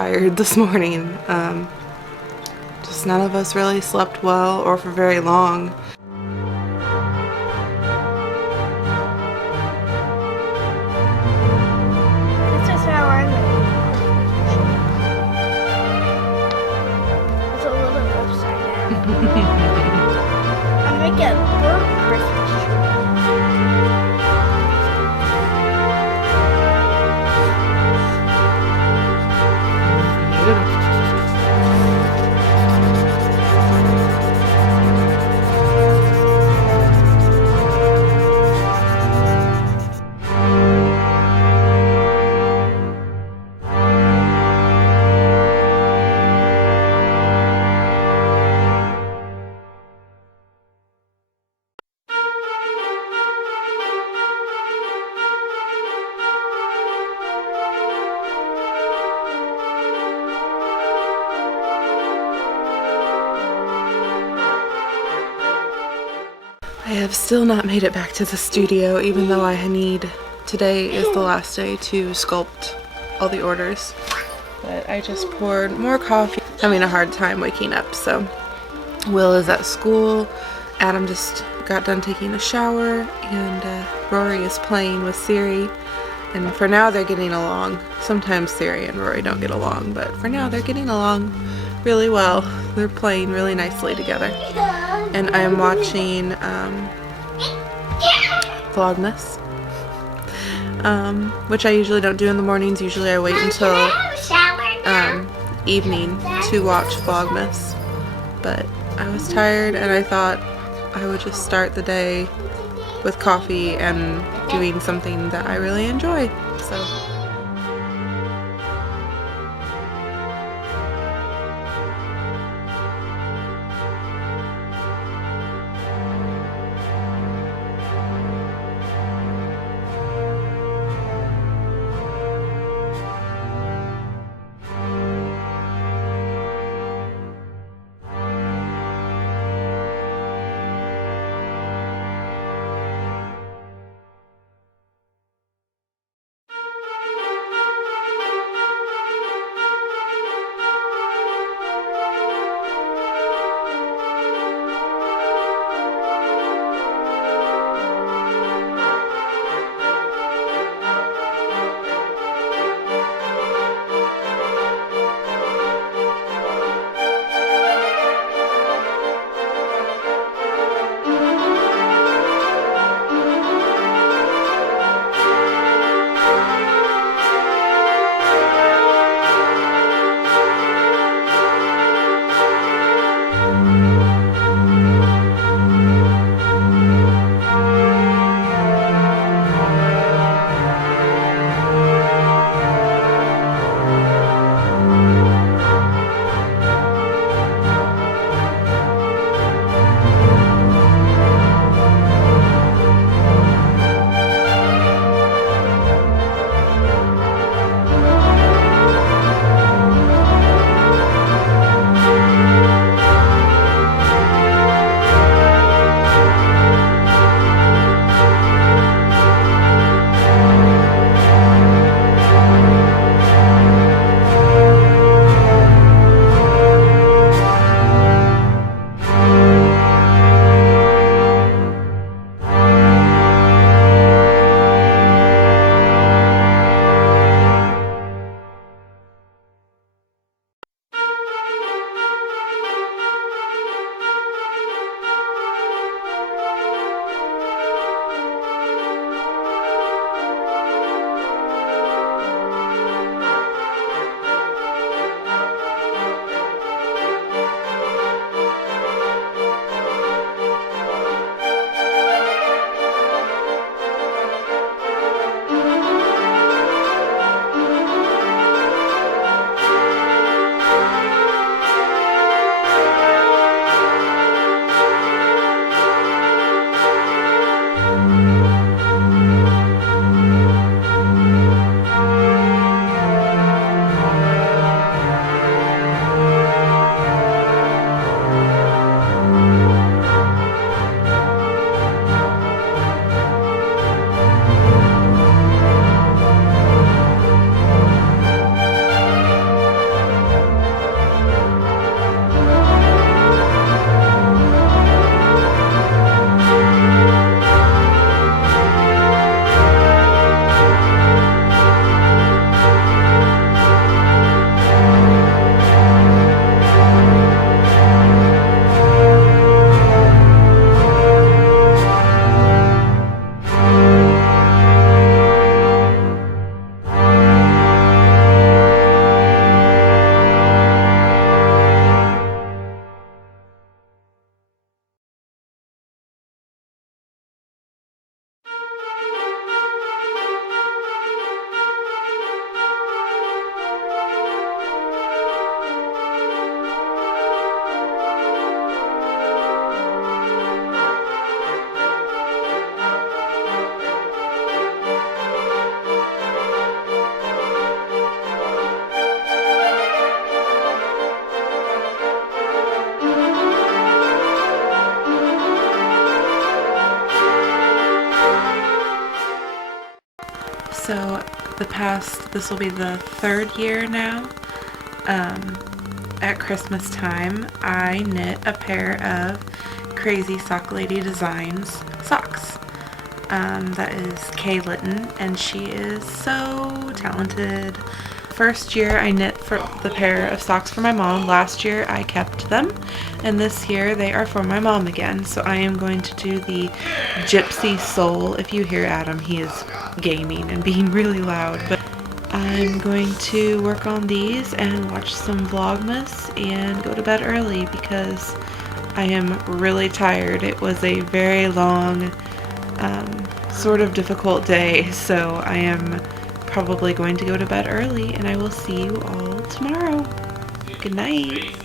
tired this morning. Just none of us really slept well or for very long. This is how I'm It's a little bit upside down. I'm making a bird Christmas tree. I have still not made it back to the studio, even though today is the last day to sculpt all the orders. But I just poured more coffee. Having a hard time waking up, so Will is at school, Adam just got done taking a shower, and Rory is playing with Siri. And for now they're getting along. Sometimes Siri and Rory don't get along, but for now they're getting along really well. They're playing really nicely together. And I'm watching Vlogmas, which I usually don't do in the mornings. Usually I wait until evening to watch Vlogmas. But I was tired and I thought I would just start the day with coffee and doing something that I really enjoy. So. So this will be the third year now. At Christmas time, I knit a pair of Crazy Sock Lady Designs socks. That is Kay Litton, and she is so talented. First year I knit for the pair of socks for my mom. Last year I kept them, and this year they are for my mom again. So I am going to do the Gypsy Soul. If you hear Adam, he is gaming and being really loud, but I'm going to work on these and watch some Vlogmas and go to bed early because I am really tired. It was a very long, sort of difficult day, so I am probably going to go to bed early, and I will see you all tomorrow. Good night.